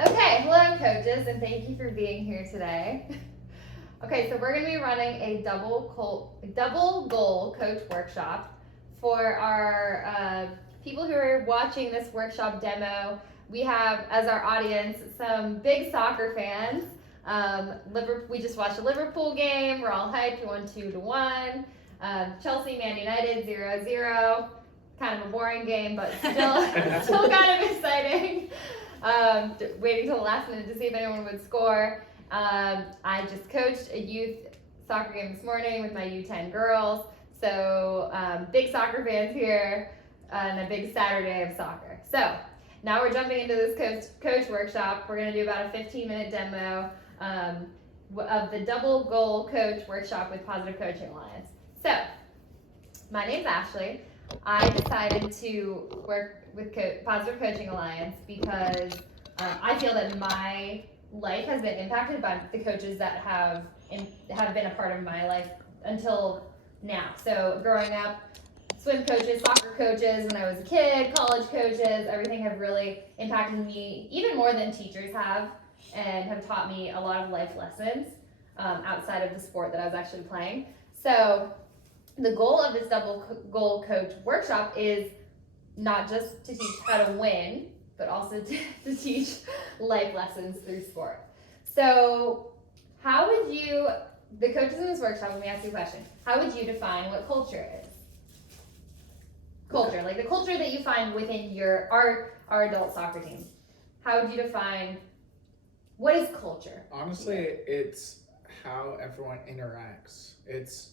Okay, hello coaches, and thank you for being here today. Okay, so we're going to be running a double goal coach workshop for our people who are watching this workshop demo. We have as our audience some big soccer fans. We just watched a Liverpool game. We're all hyped. We won 2-1. Chelsea, Man United, 0-0. Kind of a boring game, but still kind of exciting. Waiting till the last minute to see if anyone would score. I just coached a youth soccer game this morning with my U10 girls. So big soccer fans here and a big Saturday of soccer. So now we're jumping into this coach workshop. We're going to do about a 15-minute demo of the double goal coach workshop with Positive Coaching Alliance. So my name's Ashley. I decided to work with Positive Coaching Alliance because I feel that my life has been impacted by the coaches that have been a part of my life until now. So growing up, swim coaches, soccer coaches when I was a kid, college coaches, everything have really impacted me even more than teachers have, and have taught me a lot of life lessons outside of the sport that I was actually playing. So the goal of this double goal coach workshop is not just to teach how to win, but also to teach life lessons through sport. So how would you, the coaches in this workshop, let me ask you a question. How would you define what culture is? Culture, like the culture that you find within our adult soccer team. How would you define, what is culture? Honestly, it's how everyone interacts. It's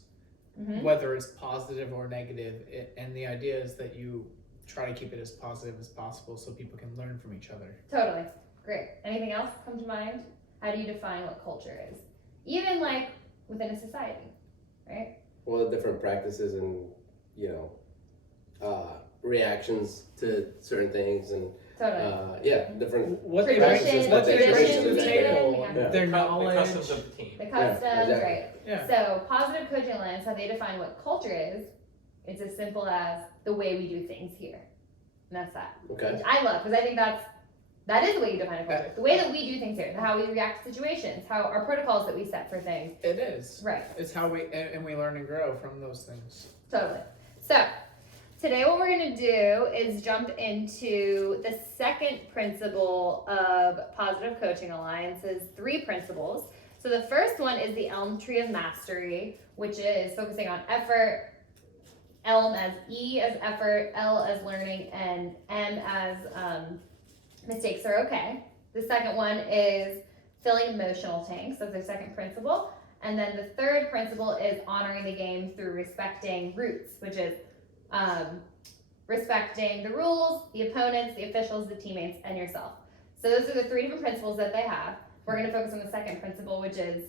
whether it's positive or negative, and the idea is that you try to keep it as positive as possible so people can learn from each other. Totally. Great. Anything else come to mind? How do you define what culture is? Even like within a society, right? Well, the different practices and, reactions to certain things and different What they bring traditions, to the even, table, yeah. their The knowledge. customs of the team. The customs, exactly. right? Yeah. So Positive Coaching Alliance, how they define what culture is, it's as simple as the way we do things here. And that's that. Okay. Which I love, because I think that is the way you define a culture. The way that we do things here, how we react to situations, how our protocols that we set for things. It is. Right. It's how we learn and grow from those things. Totally. So today what we're going to do is jump into the second principle of Positive Coaching Alliance's 3 principles. So the first one is the Elm Tree of Mastery, which is focusing on effort, Elm as E as effort, L as learning, and M as mistakes are okay. The second one is filling emotional tanks. That's the second principle. And then the third principle is honoring the game through respecting roots, which is respecting the rules, the opponents, the officials, the teammates, and yourself. So those are the 3 different principles that they have. We're going to focus on the second principle, which is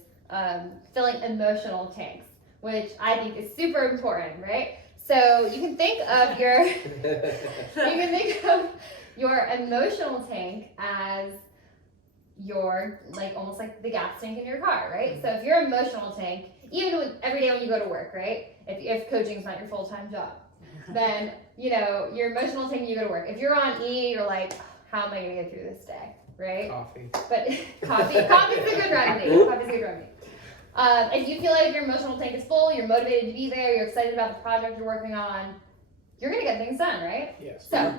filling emotional tanks, which I think is super important, right? So you can think of your emotional tank as your, like, almost like the gas tank in your car, right? So if your emotional tank, even every day when you go to work, right? If coaching is not your full-time job, then, your emotional tank when you go to work. If you're on E, you're like, how am I going to get through this day, right? Coffee. But coffee's a good remedy. If you feel like your emotional tank is full, you're motivated to be there, you're excited about the project you're working on, you're going to get things done, right? Yes. So,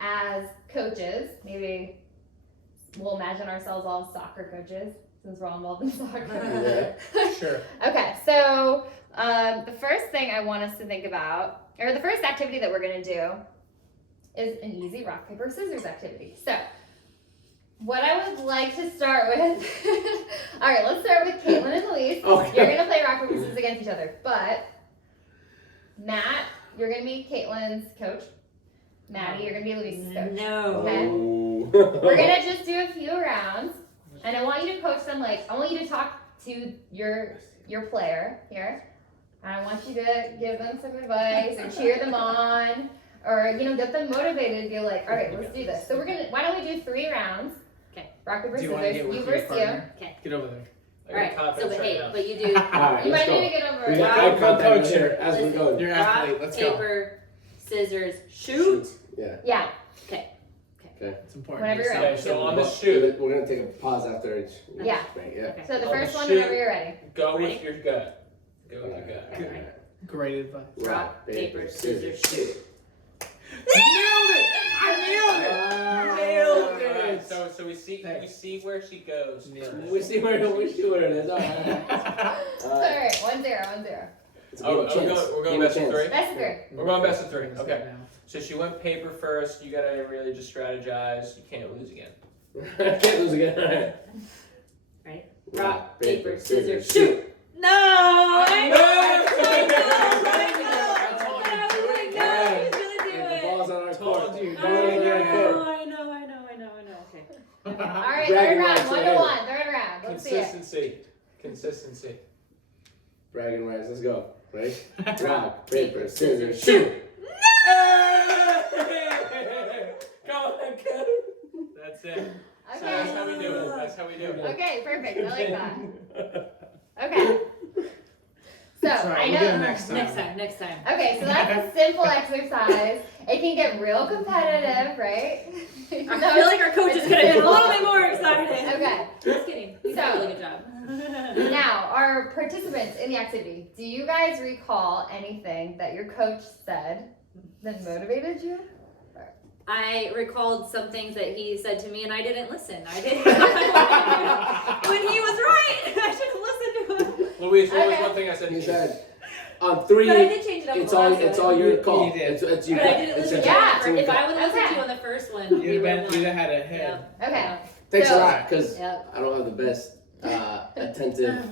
as coaches, maybe we'll imagine ourselves all as soccer coaches, since we're all involved in soccer. Yeah. Sure. Okay, so the first thing I want us to think about, or the first activity that we're going to do, is an easy rock, paper, scissors activity. So, what I would like to start with, all right, let's start with Caitlin and Elise. Okay. You're going to play rock, paper, scissors against each other, but Matt, you're going to be Caitlin's coach. Maddie, you're going to be Elise's coach. No. Okay. Oh. We're going to just do a few rounds, and I want you to coach them, I want you to talk to your player here, and I want you to give them some advice, or cheer them on, or, get them motivated, be like, all right, let's do this. So why don't we do 3 rounds? Okay. Rock, paper, Do you want scissors, to get you with your versus partner? Okay. Get over there. I All got right. So, confidence but right hey, now. but you do. All right, You let's might go. need to get over We it. got Rock, eye contact coach right here. there as we Listen. go. You're an Rock, athlete. Let's go. paper, scissors, shoot. Yeah. Yeah. Okay. Okay. It's important. Whenever you're to ready. Okay, so on the shoot, We're gonna take a pause after each. Yeah. Right, yeah. Okay. So the On first the one, shoot. whenever you're ready. go with your gut. Go with your gut. Okay. Great advice. Rock, paper, scissors, shoot. Nailed it! I nailed it! Nailed All right, it. so we see where she goes. Nailed first. We see where it is. All right. All right, 1-0. It's a Oh, game of chance. we're going Game of best of chance. three? Best of 3. We're going best of 3. Let's Okay. go now. So she went paper first. You gotta really just strategize. You can't lose again. Can't lose again. All right. Ready? Rock, paper, scissors, shoot. No! I No! The ball's on our court. Told you. I Ball's on our court. know. Okay. All right, Bragging third round, rights 1-1. right Third round. Let's see it. Consistency. Bragging rights. Let's go. Ready? Rock, Rock, paper, scissors, shoot. shoot. Come on, Kevin. That's it. So that's how we do it. That's how we do it. Okay, perfect. I like that. Okay. So, That's right, I we'll do it know. Next time. Okay, so that's a simple exercise. It can get real competitive, right? I feel like our coach is gonna get a little bit more excited. Okay. Just kidding. He's done a really good job. Now, our participants in the activity, do you guys recall anything that your coach said that motivated you? I recalled some things that he said to me, and I didn't listen. I didn't. When he was right, I shouldn't listen to him. Louise, what was Okay. one thing I said to He you? said, on 3, But I did change it up. it's the last all one. your call. You did. It's you. But I didn't listen to Yeah. you. If I would have listened Okay. to you on the first one, we You'd would have had a head. Okay. Thanks So- a lot, because Yep. I don't have the best attentive,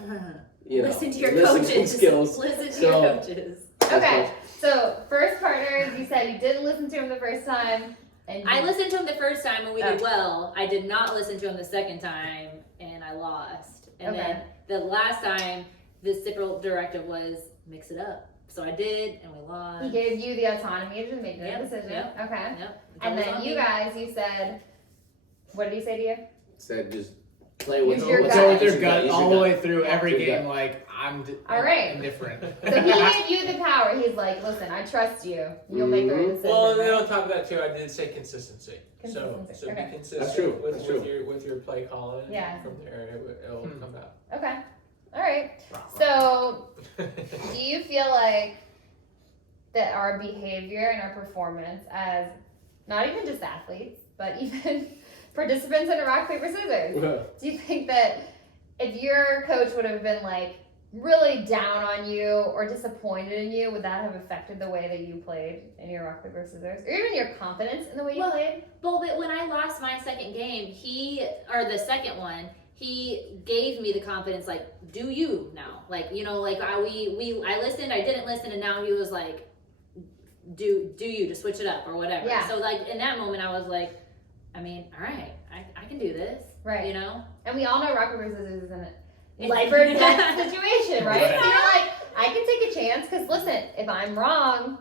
Listen to your listening coaches. skills. Listen to So- your coaches. Okay. So, first partner, you said you didn't listen to him the first time. And I listened to him the first time and we did Okay. well. I did not listen to him the second time and I lost. And Okay. then the last time, the simple directive was mix it up. So I did and we lost. He gave you the autonomy to make your Yep, decision. yep. Okay. Yep. And That was then on you me. guys, you said, what did he say to you? Said just play with Use your what's gut. Go on with your your gut use all your the way gut. through every Your game. gut. Like All right. indifferent. So he gave you the power. He's like, listen, I trust you. You'll make the right Mhm. decision. Well, and then right? on top of that too, I did say consistency. Consistency, So okay. be consistent That's true, with, that's with true. your play calling. and Yeah. From there, it'll come out. Okay. All right. So, do you feel like that our behavior and our performance as not even just athletes, but even participants in a rock, paper, scissors, do you think that if your coach would have been like really down on you or disappointed in you, would that have affected the way that you played in your rock, paper, scissors? Or even your confidence in the way you Well, played? Well, but when I lost my second game, the second one, he gave me the confidence, like, do you now? Like, like I listened, I didn't listen, and now he was like, do you, to switch it up or whatever. Yeah. So like in that moment, I was like, I mean, all right, I can do this. Right. And we all know rock, paper, scissors isn't it? Life or death situation, right? Right. So you're like, I can take a chance because listen, if I'm wrong,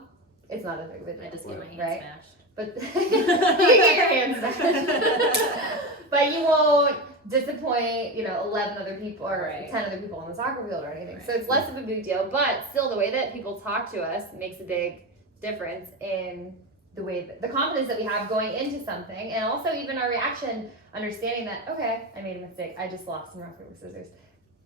it's not a big of a I deal. just get my hands Right. smashed. But you can get your hands smashed. But you won't disappoint, 11 other people or Right. 10 other people on the soccer field or anything. So Right. it's less of a big deal. But still, the way that people talk to us makes a big difference in the way that, the confidence that we have going into something, and also even our reaction, understanding that, okay, I made a mistake. I just lost some rock, paper, scissors.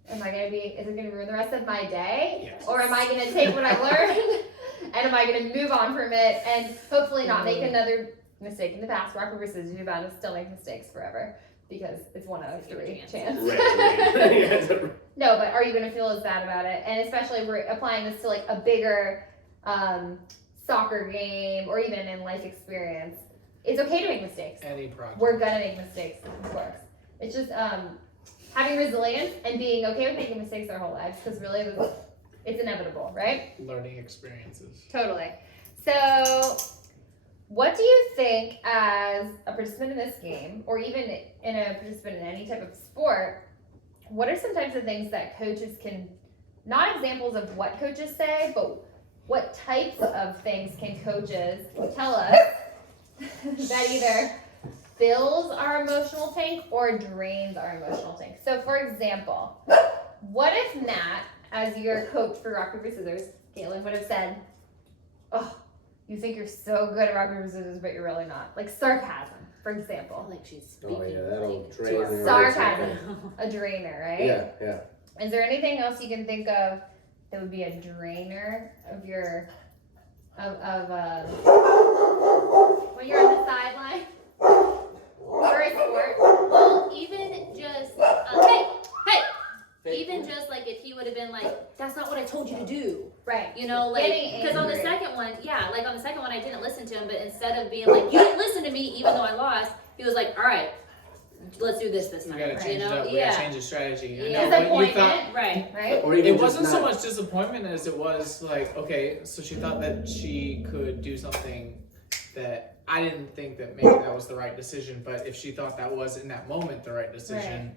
Is it going to ruin the rest of my day? Yes. Or am I going to take what I've learned and am I going to move on from it and hopefully not make another mistake in the past? Rock, paper, scissors, you're bound to still make mistakes forever because it's 1 out of 3 chance. Right. No, but are you going to feel as bad about it? And especially if we're applying this to like a bigger soccer game or even in life experience, it's okay to make mistakes. Any project. We're gonna make mistakes, of course. It's just having resilience and being okay with making mistakes our whole lives, because really it's inevitable, right? Learning experiences. Totally. So, what do you think as a participant in this game, or even in a participant in any type of sport, what are some types of things that coaches can, not examples of what coaches say, but what types of things can coaches tell us that either fills our emotional tank or drains our emotional tank? So for example, what if Matt, as your coach for rock, paper, scissors, Caitlin would have said, oh, you think you're so good at rock, paper, scissors, but you're really not. Like sarcasm. for I example. feel like she's speaking Oh yeah, that'll like, drain to our her. Sarcasm. A drainer, right? Yeah. Is there anything else you can think of that would be a drainer of your when you're on the sideline for a sport? Well, even just even just like if he would have been like, that's not what I told you to do. Right. You know, like, Getting because on the angry. second one, like on the second one, I didn't listen to him, but instead of being like, you didn't listen to me, even though I lost, he was like, all right, let's do this We time. gotta Right. change You it know, up. We gotta change the strategy. I Yeah. know what you Disappointment. thought. right. Or even It just wasn't so not- much disappointment as it was like, okay, so she thought that she could do something that I didn't think that maybe that was the right decision, but if she thought that was in that moment the right decision,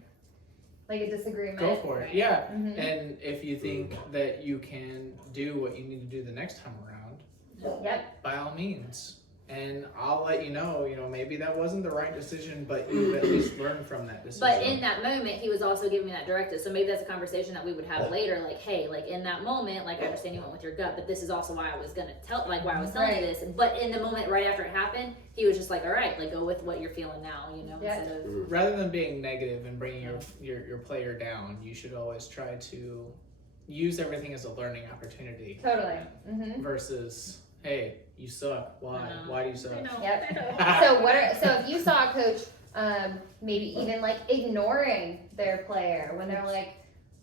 Like a disagreement. go for it. Right. Yeah. Mhm. And if you think that you can do what you need to do the next time around, Yep. by all means. And I'll let you know, maybe that wasn't the right decision, but you've at least learned from that decision. But in that moment, he was also giving me that directive. So maybe that's a conversation that we would have later. Like, hey, like in that moment, like I understand you went with your gut, but this is also why I was gonna why I was telling you this. But in the moment right after it happened, he was just like, all right, like go with what you're feeling now, Yeah. instead of. Rather than being negative and bringing your player down, you should always try to use everything as a learning opportunity Totally. Mm-hmm. versus, hey, you suck. Why? I know. Why do you suck? I know. Yep. I know. So if you saw a coach maybe even like ignoring their player when they're like,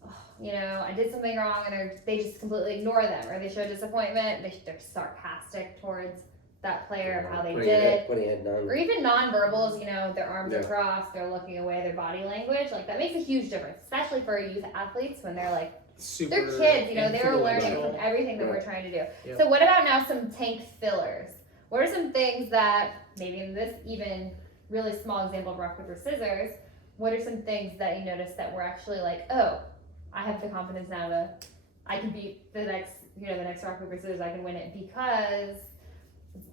oh, I did something wrong, and they just completely ignore them, or they show disappointment, they're sarcastic towards that player of how they did. Putting it down. Or even nonverbals, their arms Yeah. are crossed, they're looking away, their body language, like that makes a huge difference, especially for youth athletes when they're like, Super they're kids, they're learning influential. from everything that we're trying to do. Yep. So what about now some tank fillers? What are some things that, maybe in this even really small example of rock, paper, scissors, what are some things that you noticed that were actually like, oh, I have the confidence now I can beat the next rock, paper, scissors, I can win it because,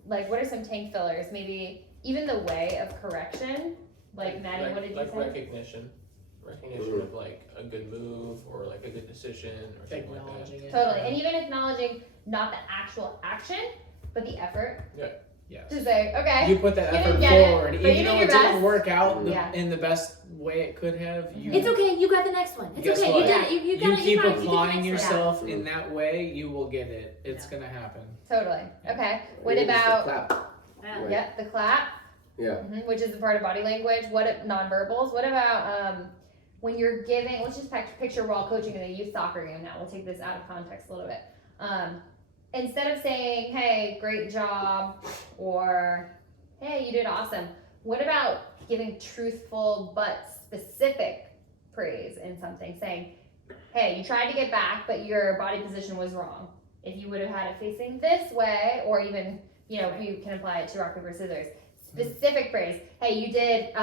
like, what are some tank fillers? Maybe even the way of correction, like Maddie, what did you like say? recognition of like a good move or like a good decision or something like that. Acknowledging it. Totally, and even acknowledging not the actual action, but the effort. Yes. To say, okay, You put that You effort didn't get it, forward, but you even did though your it didn't best. work out Yeah. in the best way it could have. You It's okay. You got the next one. It's Guess okay. what? You did it. You got it. keep got it, you did the applying next one. yourself Yeah. in that way, you will get it. It's Yeah. gonna happen. totally. Okay, what Even just a about, clap. Yeah. Right. yep, the clap, Yeah. which is a part of body language. What nonverbals? What about when you're giving? Let's just picture we're all coaching in a youth soccer game now. We'll take this out of context a little bit. Instead of saying, "Hey, great job," or "Hey, you did awesome," what about giving truthful but specific praise in something? Saying, "Hey, you tried to get back, but your body position was wrong. If you would have had it facing this way," or even, we can apply it to rock, paper, scissors. Specific praise. Hey, you did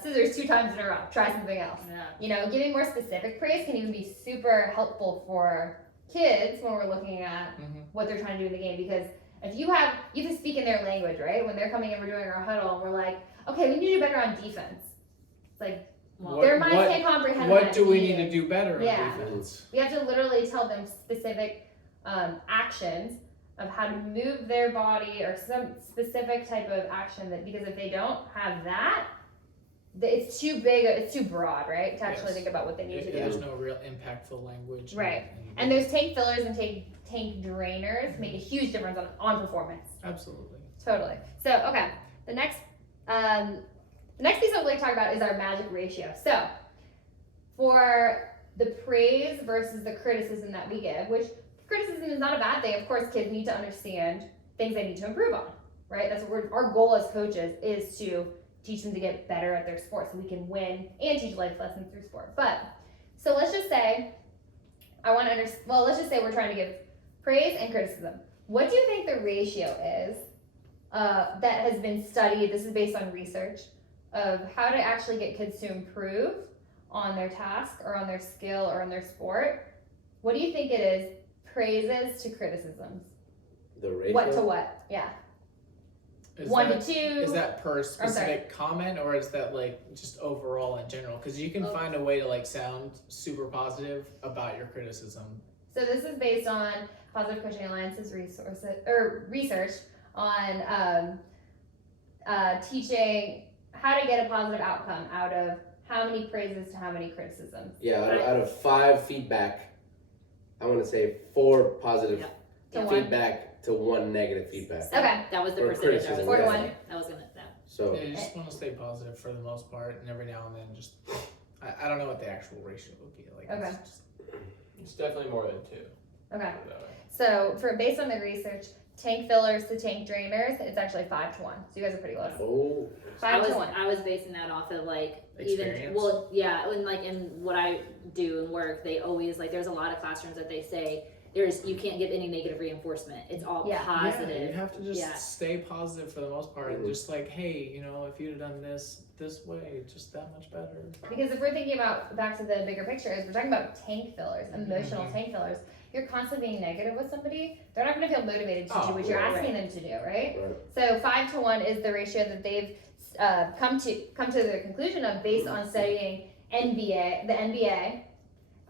scissors 2 times in a row. Try something else. Yeah. Giving more specific praise can even be super helpful for kids when we're looking at Mhm. what they're trying to do in the game. Because if you have to speak in their language, right? When they're coming in, we're doing our huddle, and we're like, okay, we need to do better on defense. It's like, Well, their minds can't comprehend What that do we means. need to do better Yeah. on defense? We have to literally tell them specific actions of how to move their body or some specific type of action because if they don't have that, it's too big, it's too broad, right? To actually Yes. think about what they need to do. There's no real impactful language. Right. And those tank fillers and tank drainers make a huge difference on performance. Absolutely. Totally. So, okay, the next piece I would like to talk about is our magic ratio. So, for the praise versus the criticism that we give, which criticism is not a bad thing. Of course, kids need to understand things they need to improve on, right? That's what our goal as coaches is to teach them to get better at their sport so we can win and teach life lessons through sport. But, so let's just say, let's just say we're trying to give praise and criticism. What do you think the ratio is that has been studied? This is based on research of how to actually get kids to improve on their task or on their skill or on their sport. What do you think it is? Praises to criticisms. The ratio. What to what? Yeah. Is 1 that, to 2. Is that per specific comment or is that like just overall in general? Because you can find a way to like sound super positive about your criticism. So this is based on Positive Coaching Alliance's research on teaching how to get a positive outcome out of how many praises to how many criticisms. Yeah, out of 5 feedback, I want to say 4 positive To 1. feedback to 1 negative feedback. Okay. That was the Or percentage. criticism, 4 to yeah. 1. I was gonna. That. So Yeah, you just want to stay positive for the most part, and every now and then just. I don't know what the actual ratio would be. Like, Okay. it's just, It's definitely more than 2. Okay. Put it that way. So based on the research, tank fillers to tank drainers, it's actually 5 to 1. So you guys are pretty close. oh, 5 to 1. I was basing that off of like Experience? in what I do and work, they always like there's a lot of classrooms that they say you can't give any negative reinforcement. It's all Yeah. positive. Yeah, you have to just Yeah. stay positive for the most part. Mhm. Just like, hey, you know, if you'd have done this way, just that much better. Because if we're thinking about back to the bigger picture, is we're talking about tank fillers, emotional Mhm. tank fillers. You're constantly being negative with somebody, they're not going to feel motivated to Oh, do what you're right. asking them to do, right? right. So 5 to 1 is the ratio that they've come to the conclusion of based on studying the NBA.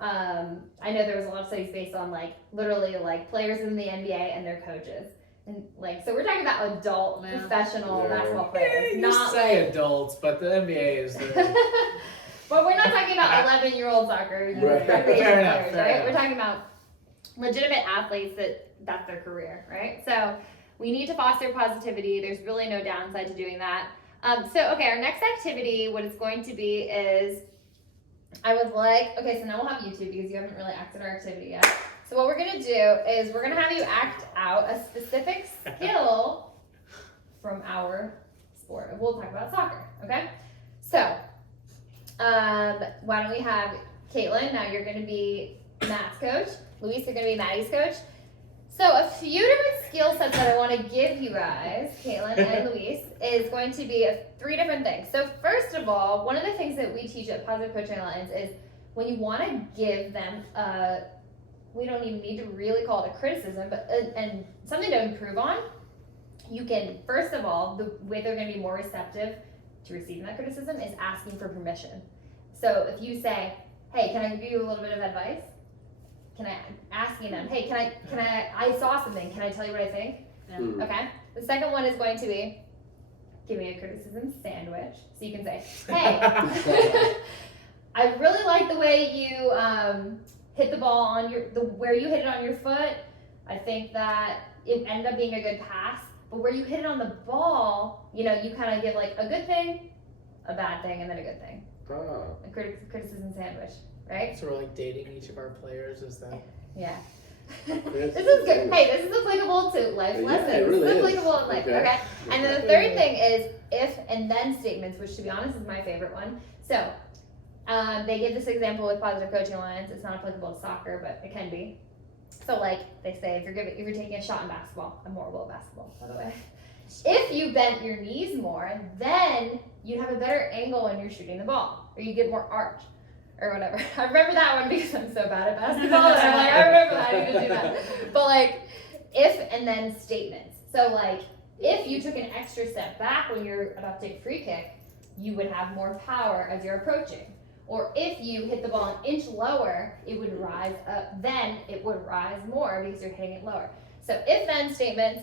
I know there was a lot of studies based on like literally like players in the NBA and their coaches, and like so we're talking about adult Yeah. professional Yeah. basketball players, you not say like. adults, but the NBA is the. But we're not talking about 11-year-old soccer, you know, Right. recreational Fair enough, players, fair right? enough. We're talking about legitimate athletes that's their career, right? So we need to foster positivity. There's really no downside to doing that. Okay, our next activity, what it's going to be is, so now we'll have YouTube because you haven't really acted our activity yet. So what we're gonna do is we're gonna have you act out a specific skill from our sport. We'll talk about soccer, okay? So, why don't we have Caitlin, now you're gonna be Matt's coach. Luis, you're gonna be Maddie's coach. So a few different skill sets that I want to give you guys, Caitlin and Luis, is going to be 3 different things. So first of all, one of the things that we teach at Positive Coaching Alliance is when you want to give them we don't even need to really call it a criticism, but and something to improve on, you can, first of all, the way they're going to be more receptive to receiving that criticism is asking for permission. So if you say, hey, can I give you a little bit of advice? Asking them, hey, I saw something, can I tell you what I think? Yeah. Mm. Okay. The second one is going to be, give me a criticism sandwich. So you can say, hey, I really like the way you hit the ball on where you hit it on your foot. I think that it ended up being a good pass, but where you hit it on the ball, you know, you kind of give like a good thing, a bad thing, and then a good thing. Ah. A criticism sandwich, right? So we're like dating each of our players. Is that? Yeah. Yes. This is good. Hey, this is applicable to life Yeah, lessons. it really This is is. applicable in life. Okay. And then the third thing is if and then statements, which to be honest is my favorite one. So they give this example with Positive Coaching Alliance. It's not applicable to soccer, but it can be. So like they say, if you're taking a shot in basketball, I'm horrible at basketball, by the way. If you bent your knees more, then you'd have a better angle when you're shooting the ball, or you get more arch, or whatever. I remember that one because I'm so bad at basketball, and I'm like, I remember that, I need to do that. But like, if and then statements. So like, if you took an extra step back when you're about to take a free kick, you would have more power as you're approaching. Or if you hit the ball an inch lower, it would rise up, then it would rise more because you're hitting it lower. So if then statements,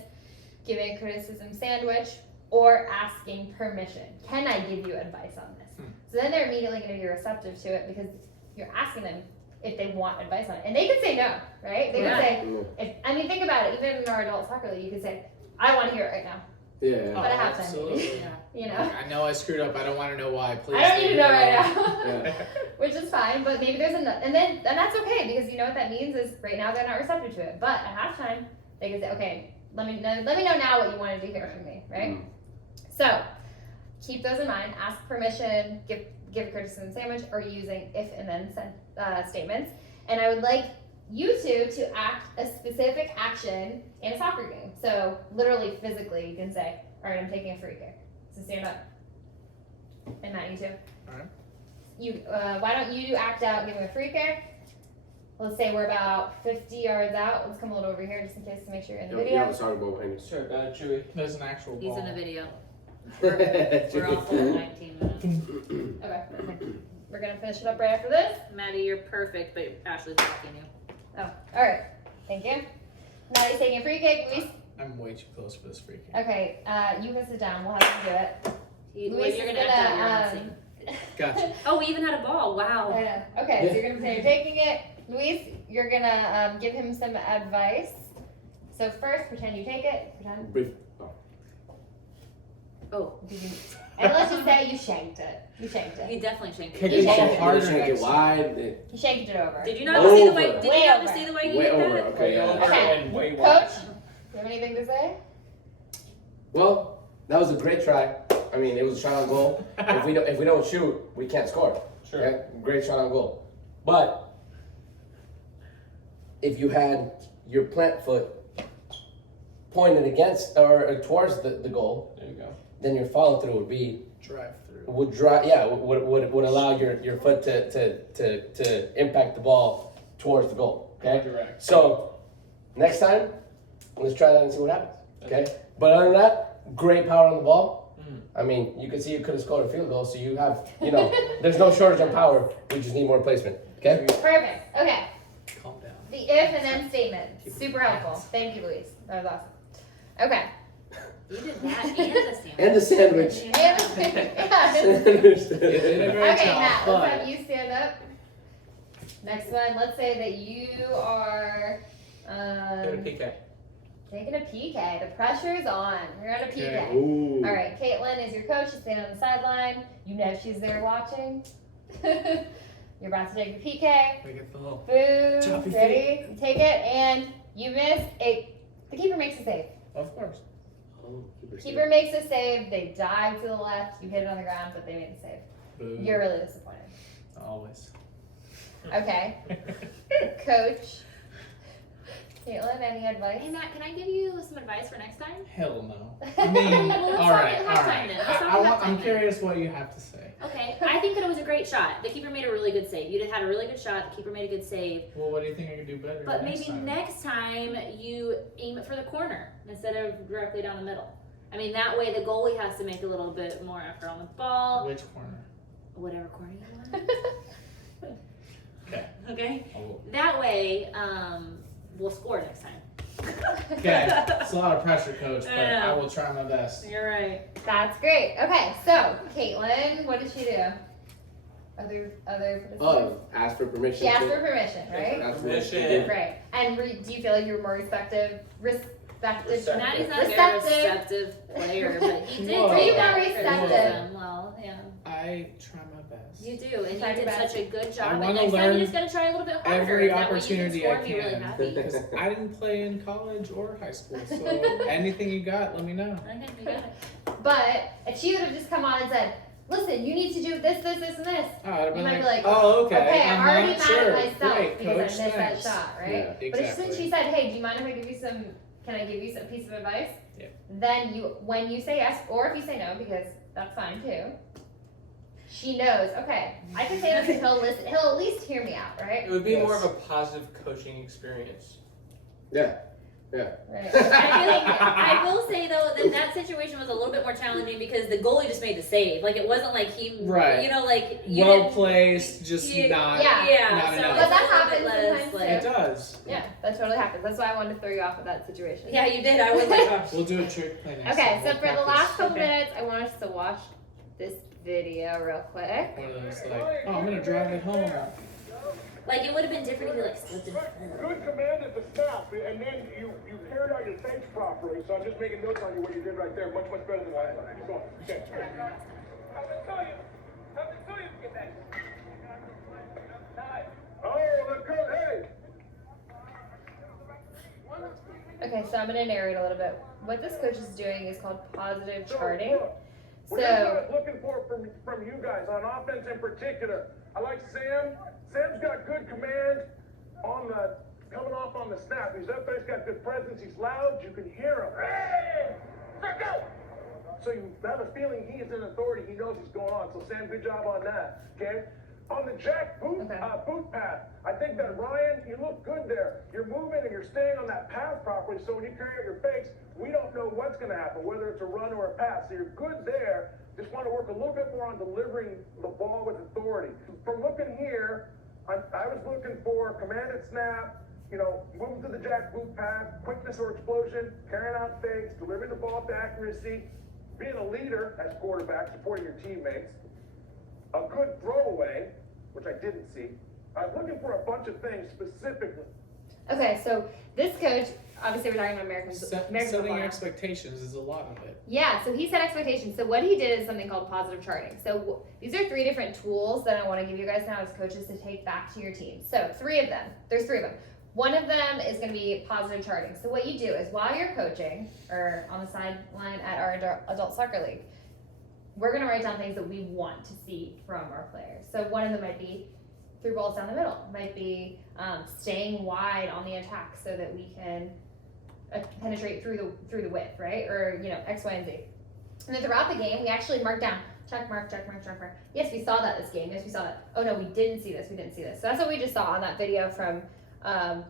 giving a criticism sandwich, or asking permission. Can I give you advice on this? So then they're immediately going to be receptive to it because you're asking them if they want advice on it. And they could say no, right? They could say, think about it, even in our adult soccer league, you could say, I want to hear it right now. Yeah. But I have time. Absolutely. You know? I know I screwed up. I don't want to know why. Please. I don't need to know right Yeah. now. Which is fine, but maybe there's another, and that's okay because you know what that means is right now they're not receptive to it. But at halftime, they can say, okay, let me know now what you wanted to hear from me, right? So keep those in mind. Ask permission, give a criticism sandwich, or using if and then statements. And I would like you two to act a specific action in a soccer game. So literally, physically, you can say, all right, I'm taking a free kick. So stand up. And Matt, you too. All right. Why don't you act out giving a free kick? Let's say we're about 50 yards out. Let's come a little over here just in case to make sure you're in the You video. have a soccer ball behind Sure, Chewy. There's an actual He's ball. in the video. you. We're all full 19 minutes. Okay. We're gonna finish it up right after this. Maddie, you're perfect, but Ashley's blocking you. Oh, all right. Thank you. Now he's taking a free kick. Luis. I'm way too close for this free kick. Okay. You can sit down. We'll have you do it. Luis You're is gonna act out your gonna, own scene. Gotcha. Oh, we even had a ball. Wow. I know. Okay, so you're gonna pretend you're taking it. Luis, you're gonna give him some advice. So first, pretend you take it. Pretend. Brief. Oh, And let's just say you shanked it. You shanked it. he definitely shanked Kick it. the ball shanked it. harder Shake it next time. wide. You shanked it over. Did you not see the way? Over. Did Way you not over. see the way he Way did over. that? Okay. Way Yeah. over Okay. and way wide. Coach, do you have anything to say? Well, that was a great try. I mean, it was a shot on goal. If we don't shoot, we can't score. Sure. Okay? Great shot on goal. But if you had your plant foot pointed against or towards the goal, There you go. then your follow through would be Drive through. would allow your foot to impact the ball towards the goal. Okay. Direct. So next time, let's try that and see what happens. Okay. But other than that, great power on the ball. I mean, you could see you could have scored a field goal, so you have, there's no shortage on power. We just need more placement. Okay. Perfect. Okay. Calm down. The if and then statement. Super helpful. Thank you, Luis. That was awesome. Okay. You did that and the sandwich. And the sandwich. And, yeah. Sandwich. You did a great Okay, job, Matt, but let's have you stand up. Next one, let's say that you are Hit a PK. taking a PK. The pressure's on. You're on a PK. Okay. Ooh. All right, Caitlin is your coach. She's standing on the sideline. You know she's there watching. You're about to take the PK. we get the little. Boom. Choppy Ready? You take it, and you miss. The keeper makes a save. Of course. Oh, Keeper makes a save. They dive to the left. You hit it on the ground, but they made the save. Boo. You're really disappointed. Always. Okay. Coach. Caitlin, any advice? Hey Matt, can I give you some advice for next time? Hell no. I mean, Well, let's all talk right, at all halftime right. then. Let's talk at I'm halftime curious what you have to say. Okay, I think that it was a great shot. The keeper made a really good save. You had a really good shot. The keeper made a good save. Well, what do you think I could do better? But next maybe time? next time you aim it for the corner instead of directly down the middle. I mean, that way the goalie has to make a little bit more effort on the ball. Which corner? Whatever corner you want. Okay. Okay? Oh. That way, we'll score next time. Okay. It's a lot of pressure, coach, but I know. I will try my best. You're right. That's great. Okay, so Caitlin, what did she do? Other participants? Oh, ask for permission. She asked to- for permission, right? Ask for Permission. Right. And do you feel like you were more respective? Receptive. Maddie's not a very receptive player, but he did Whoa. take You that were receptive. criticism. Well, yeah. I try my best. You do, and you Tried did your best. such a good I job. And wanna next time learn you just gotta try a little bit harder. Every That way opportunity you can I score and be really can. happy. Because I didn't play in college or high school, so anything you got, let me know. Okay, you got it. But if she would have just come on and said, listen, you need to do this, this, this, and this. Oh, I'd have You been might like, be like, oh, okay. Okay, I'm already mad sure. at myself Great, because coach, I missed thanks. that shot, right? Yeah, But exactly. since she said, hey, do you mind if I give you some, can I give you some piece of advice? Yeah. Then when you say yes, or if you say no, because that's fine too, she knows, okay, I can say this and he'll listen, he'll at least hear me out, right? It would be Yes. more of a positive coaching experience. Yeah. Right. I will say though that situation was a little bit more challenging because the goalie just made the save. Like it wasn't like he, Right. you know, like you Well didn't- placed, just Yeah. not. Yeah. Yeah, Not so enough. it's But that a little bit happens less, sometimes, It like, does. Yeah, that totally happens. That's why I wanted to throw you off of that situation. yeah, you did. I was like, oh. We'll do a trick play next Okay, time. so We'll for the practice. last couple Okay. minutes, I want us to watch this video real quick. One of those like, oh, I'm gonna drive it home. Like it would have been different if you like slipped in. Good command at the snap, and then you carried out your fakes properly. So I'm just making notes on you what you did right there. Much better than last time. Keep going. Okay. Oh, look good. Hey. Okay, so I'm going to narrate a little bit. What this coach is doing is called positive charting. Look, what I So, was looking for from you guys on offense in particular. I like Sam. Sam's got good command on the coming off on the snap. He's up there. He's got good presence. He's loud. You can hear him. Hey, let's go. So you have a feeling he is in authority. He knows what's going on. So Sam, good job on that. Okay. On the jack boot Okay. boot path, I think that Ryan, you look good there. You're moving and you're staying on that path properly. So when you carry out your fakes, we don't know what's going to happen, whether it's a run or a pass. So you're good there. Just want to work a little bit more on delivering the ball with authority. From looking here, I was looking for command and snap, moving to the jack boot path, quickness or explosion, carrying out fakes, delivering the ball with accuracy. being a leader as quarterback, supporting your teammates, a good throwaway, which I didn't see. I was looking for a bunch of things specifically. Okay, so this coach, obviously we're talking about American football Setting now. expectations is a lot of it. Yeah, so he set expectations. So what he did is something called positive charting. So these are 3 different tools that I want to give you guys now as coaches to take back to your team. So 3 of them. There's 3 of them. One of them is going to be positive charting. So what you do is while you're coaching or on the sideline at our adult soccer league, we're going to write down things that we want to see from our players. So one of them might be 3 balls down the middle. Might be staying wide on the attack so that we can penetrate through the width, right? Or X, Y, and Z. And then throughout the game, we actually mark down check mark, check mark, check mark. Yes, we saw that this game. Yes, we saw that. Oh no, we didn't see this. We didn't see this. So that's what we just saw on that video from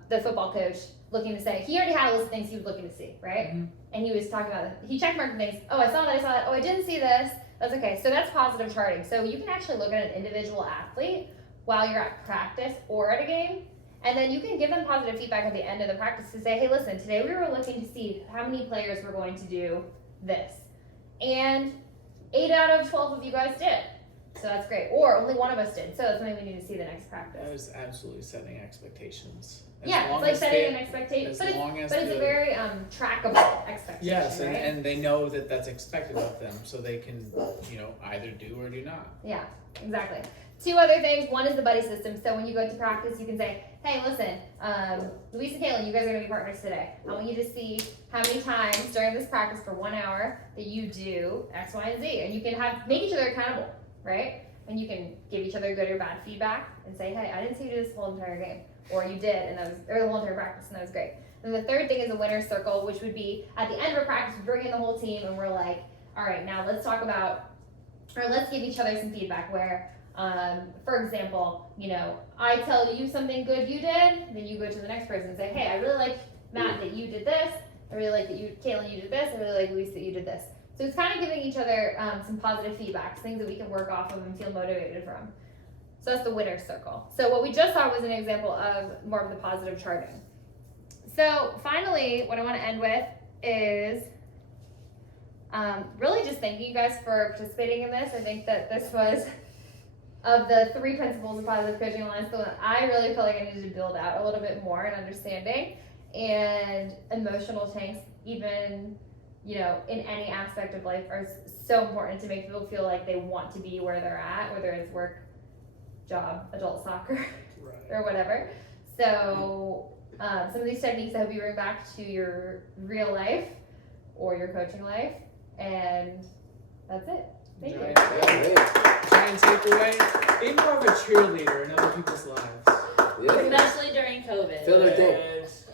the football coach looking to say he already had a list of things he was looking to see, right? Mm-hmm. And he was talking about he check marked things. Oh, I saw that. I saw that. Oh, I didn't see this. That's okay. So that's positive charting. So you can actually look at an individual athlete while you're at practice or at a game. And then you can give them positive feedback at the end of the practice to say, hey, listen, today we were looking to see how many players were going to do this. And 8 out of 12 of you guys did. So that's great. Or only one of us did. So that's something we need to see the next practice. That is absolutely setting expectations. Yeah, it's like setting an expectation. But it's a very trackable expectation. Yes, right? and they know that that's expected of them, so they can, either do or do not. Yeah, exactly. 2 other things. One is the buddy system. So when you go to practice, you can say, hey, listen, Luis and Kaylin, you guys are going to be partners today. I want you to see how many times during this practice for 1 hour that you do X, Y, and Z. And you can make each other accountable, right? And you can give each other good or bad feedback and say, hey, I didn't see you do this whole entire game. Or you did, or the whole entire practice, and that was great. And the third thing is a winner's circle, which would be at the end of a practice, we bring in the whole team and we're like, all right, now let's talk about, or let's give each other some feedback where, for example, I tell you something good you did, then you go to the next person and say, hey, I really like Matt that you did this. I really like that Kaylin, you did this. I really like Luis that you did this. So it's kind of giving each other some positive feedback, things that we can work off of and feel motivated from. So that's the winner's circle. So what we just saw was an example of more of the positive charting. So finally, what I want to end with is really just thanking you guys for participating in this. I think that this was, of the 3 principles of positive coaching alliance, the one I really feel like I needed to build out a little bit more in understanding. And emotional tanks, even, in any aspect of life, are so important to make people feel like they want to be where they're at, whether it's work, job, adult soccer, or whatever. So some of these techniques I hope you bring back to your real life or your coaching life. And that's it. Thank you. Giant takeaway, be more of a cheerleader in other people's lives. Yeah. Especially during COVID. Feel their thing. Yes.